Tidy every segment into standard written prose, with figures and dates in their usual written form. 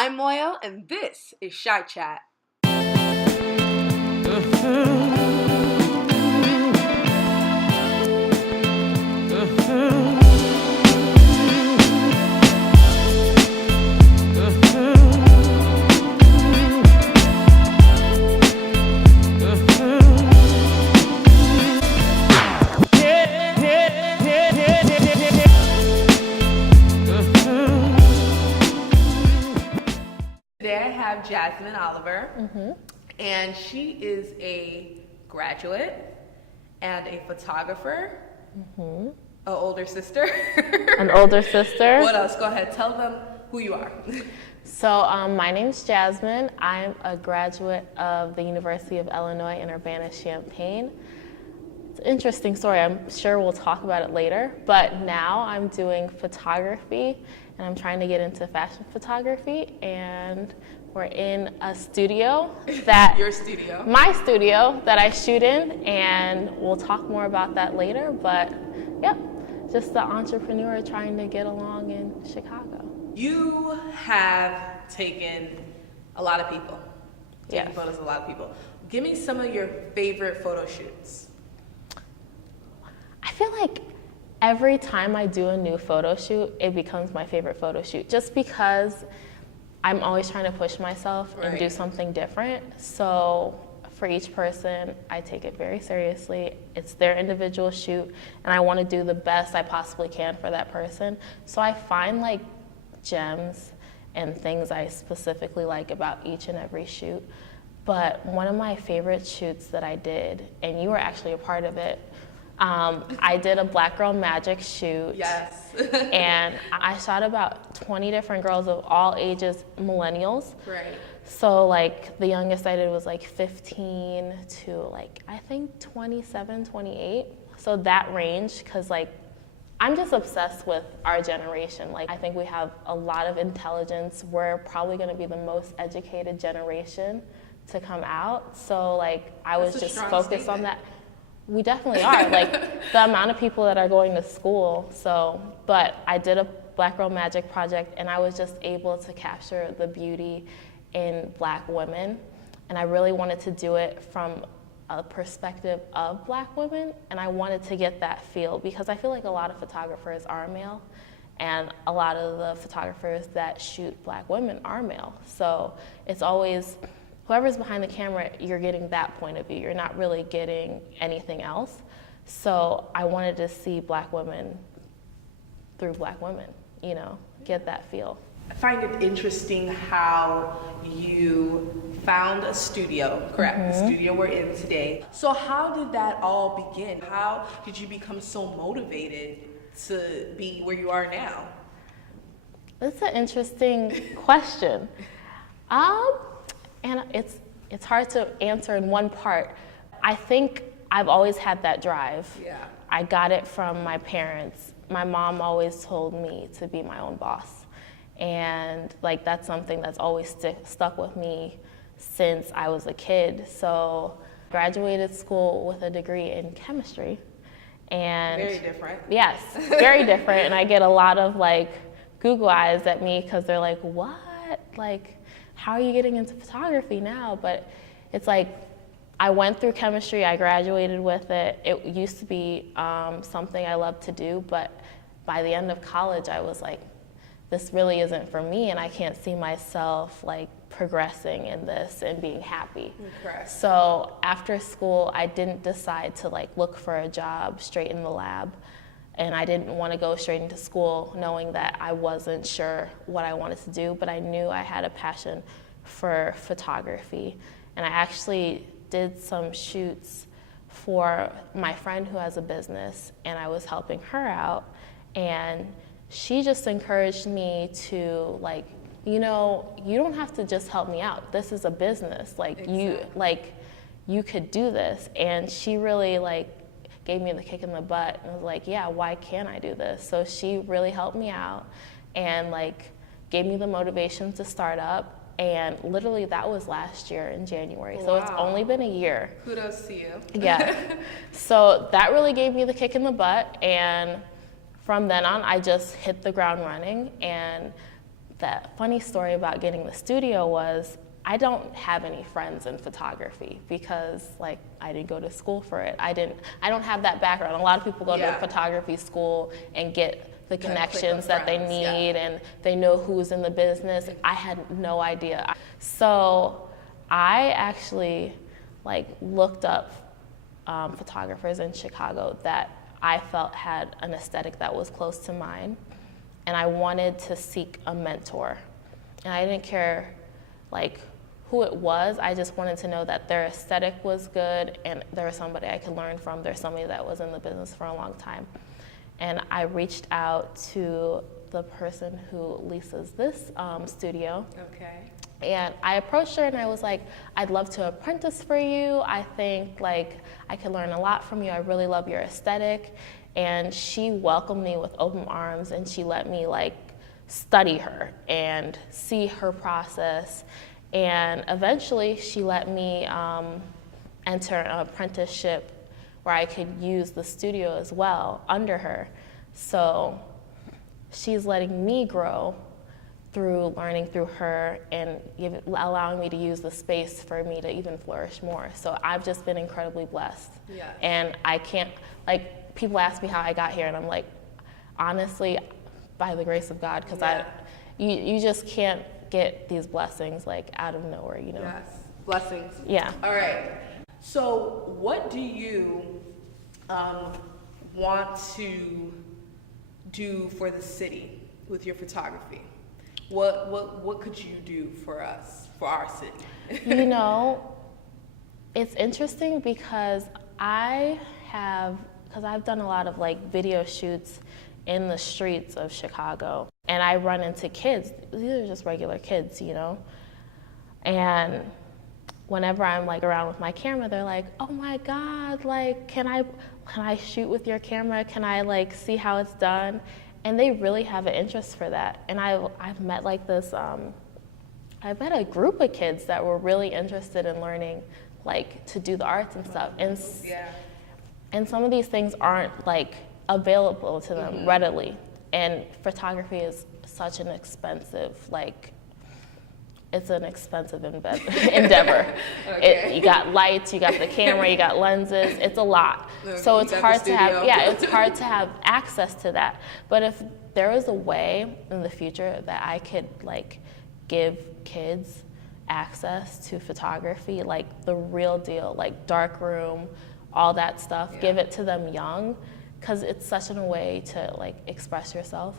I'm Moyo, and this is Shy Chat. Today I have Jasmine Oliver, and she is a graduate and a photographer, an older sister. An older sister. What else? Go ahead, tell them who you are. So my name's Jasmine. I'm a graduate of the University of Illinois in Urbana-Champaign. It's an interesting story. I'm sure we'll talk about it later, but now I'm doing photography and I'm trying to get into fashion photography, and we're in a studio that Your studio. My studio that I shoot in, and we'll talk more about that later, but yeah, just the entrepreneur trying to get along in Chicago. You have taken a lot of people. Taken Yes. photos of a lot of people. Give me some of your favorite photo shoots. I feel like every time I do a new photo shoot, it becomes my favorite photo shoot, just because I'm always trying to push myself and do Right. something different. So for each person, I take it very seriously. It's their individual shoot, and I want to do the best I possibly can for that person. So I find like gems and things I specifically like about each and every shoot. But one of my favorite shoots that I did, and you were actually a part of it, I did a Black Girl Magic shoot. Yes. And I shot about 20 different girls of all ages, millennials. Right. So like the youngest I did was like 15 to like, I think 27, 28. So that range, because like I'm just obsessed with our generation. Like I think we have a lot of intelligence. We're probably going to be the most educated generation to come out. So like I was That's a just strong focused on statement. that. We definitely are, like the amount of people that are going to school. So, but I did a Black Girl Magic project, and I was just able to capture the beauty in Black women. And I really wanted to do it from a perspective of Black women, and I wanted to get that feel, because I feel like a lot of photographers are male, and a lot of the photographers that shoot Black women are male. So it's always, whoever's behind the camera, you're getting that point of view. You're not really getting anything else. So I wanted to see Black women through Black women, you know, get that feel. I find it interesting how you found a studio, correct? The studio we're in today. So how did that all begin? How did you become so motivated to be where you are now? That's an interesting question. And it's hard to answer in one part. I think I've always had that drive. Yeah. I got it from my parents. My mom always told me to be my own boss. And like that's something that's always stuck with me since I was a kid. So graduated school with a degree in chemistry. And Very different. yes, very different. And I get a lot of like Google eyes at me because they're like, what? Like, how are you getting into photography now? But it's like, I went through chemistry, I graduated with it. It used to be something I loved to do, but by the end of college, I was like, this really isn't for me, and I can't see myself like progressing in this and being happy. Correct. So after school, I didn't decide to like look for a job straight in the lab. And I didn't want to go straight into school knowing that I wasn't sure what I wanted to do, but I knew I had a passion for photography. And I actually did some shoots for my friend who has a business, and I was helping her out. And she just encouraged me to like, you know, you don't have to just help me out. This is a business. Like you could do this. And she really like gave me the kick in the butt and was like, yeah, why can't I do this? So she really helped me out and like gave me the motivation to start up. And literally that was last year in January. So it's only been a year. Kudos to you. Yeah. So that really gave me the kick in the butt. And from then on, I just hit the ground running. And the funny story about getting the studio was I don't have any friends in photography because like I didn't go to school for it. I don't have that background. A lot of people go to photography school and get the connections that they need and they know who's in the business. I had no idea. So I actually like looked up photographers in Chicago that I felt had an aesthetic that was close to mine, and I wanted to seek a mentor. And I didn't care like who it was, I just wanted to know that their aesthetic was good and there was somebody I could learn from. There's somebody that was in the business for a long time. And I reached out to the person who leases this studio. Okay. And I approached her and I was like, I'd love to apprentice for you. I think like I could learn a lot from you. I really love your aesthetic. And she welcomed me with open arms and she let me like study her and see her process. And eventually she let me enter an apprenticeship where I could use the studio as well under her. So she's letting me grow through learning through her and allowing me to use the space for me to even flourish more. So I've just been incredibly blessed. Yes. And I can't, like, people ask me how I got here and I'm like, honestly, by the grace of God, because you just can't get these blessings like out of nowhere, you know? Yes, blessings. Yeah. All right. So what do you want to do for the city with your photography? What could you do for us, for our city? You know, it's interesting because I've done a lot of like video shoots in the streets of Chicago, and I run into kids. These are just regular kids, you know? And whenever I'm like around with my camera, they're like, oh my God, like, can I shoot with your camera? Can I like see how it's done? And they really have an interest for that. And I've met like this, I've met a group of kids that were really interested in learning like to do the arts and stuff. And some of these things aren't like available to them readily. And photography is such an expensive, like, it's an expensive endeavor. Okay. You got lights, you got the camera, you got lenses, it's a lot. Okay. So it's hard to have, it's hard to have access to that. But if there was a way in the future that I could like give kids access to photography, like the real deal, like darkroom, all that stuff, give it to them young, because it's such a way to like express yourself.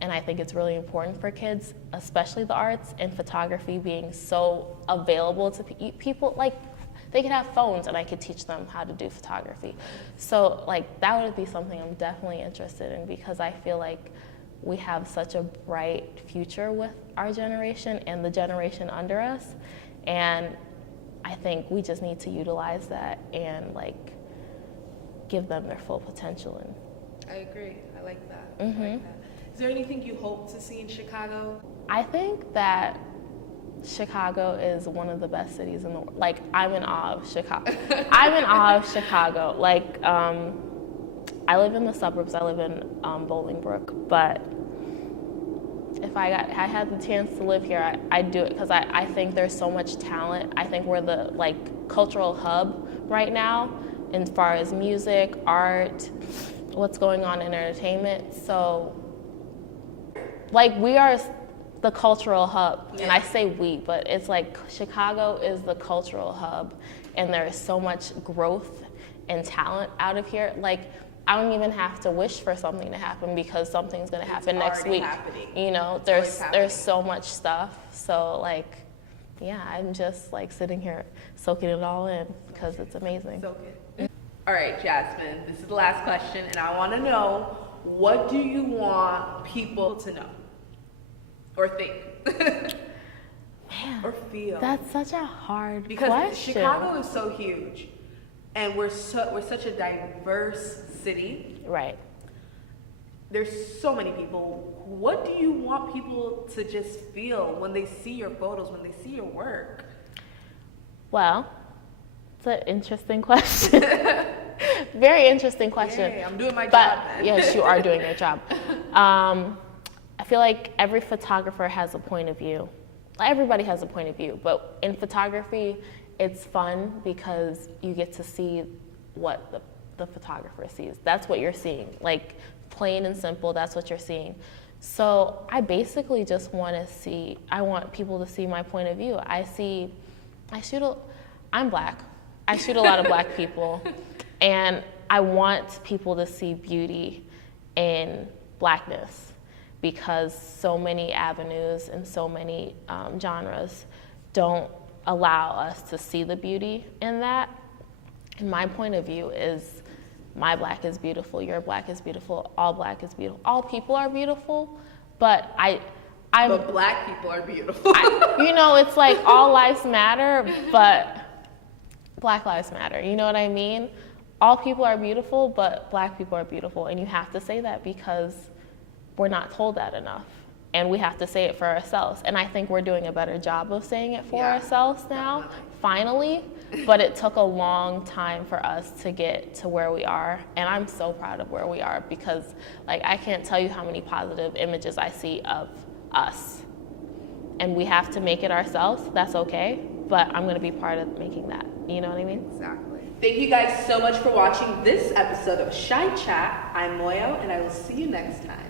And I think it's really important for kids, especially the arts and photography being so available to people. Like, they could have phones and I could teach them how to do photography. So like that would be something I'm definitely interested in, because I feel like we have such a bright future with our generation and the generation under us. And I think we just need to utilize that and like give them their full potential. And I agree. I like that. I like that. Is there anything you hope to see in Chicago? I think that Chicago is one of the best cities in the world. Like, I'm in awe of Chicago. I'm in awe of Chicago. Like, I live in the suburbs. I live in Bolingbrook. But if I had the chance to live here, I'd do it, because I think there's so much talent. I think we're the like cultural hub right now as far as music, art, what's going on in entertainment. So like, we are the cultural hub, and I say we, but it's like Chicago is the cultural hub, and there is so much growth and talent out of here. Like, I don't even have to wish for something to happen, because something's gonna happen next week. Happening. You know, there's so much stuff. So like, yeah, I'm just like sitting here soaking it all in, because it's amazing. Soak it. All right, Jasmine, this is the last question, and I want to know, what do you want people to know or think? Man, or feel? That's such a hard because question. Chicago is so huge, and we're such a diverse city. Right. There's so many people. What do you want people to just feel when they see your photos, when they see your work? Well, it's an interesting question. Very interesting question. Yay, I'm doing my job, man. Yes, you are doing your job. I feel like every photographer has a point of view. Everybody has a point of view, but in photography, it's fun because you get to see what the photographer sees. That's what you're seeing. Like, plain and simple, that's what you're seeing. So I basically just I want people to see my point of view. I'm Black. I shoot a lot of Black people, and I want people to see beauty in Blackness, because so many avenues and so many genres don't allow us to see the beauty in that. And my point of view is, my Black is beautiful, your Black is beautiful, all Black is beautiful. All people are beautiful, but But Black people are beautiful. It's like all lives matter, but Black lives matter. You know what I mean? All people are beautiful, but Black people are beautiful. And you have to say that because we're not told that enough. And we have to say it for ourselves. And I think we're doing a better job of saying it for ourselves now, definitely. Finally. But it took a long time for us to get to where we are. And I'm so proud of where we are, because I can't tell you how many positive images I see of us. And we have to make it ourselves. That's okay. But I'm going to be part of making that. You know what I mean? Exactly. Thank you guys so much for watching this episode of Shy Chat. I'm Moyo, and I will see you next time.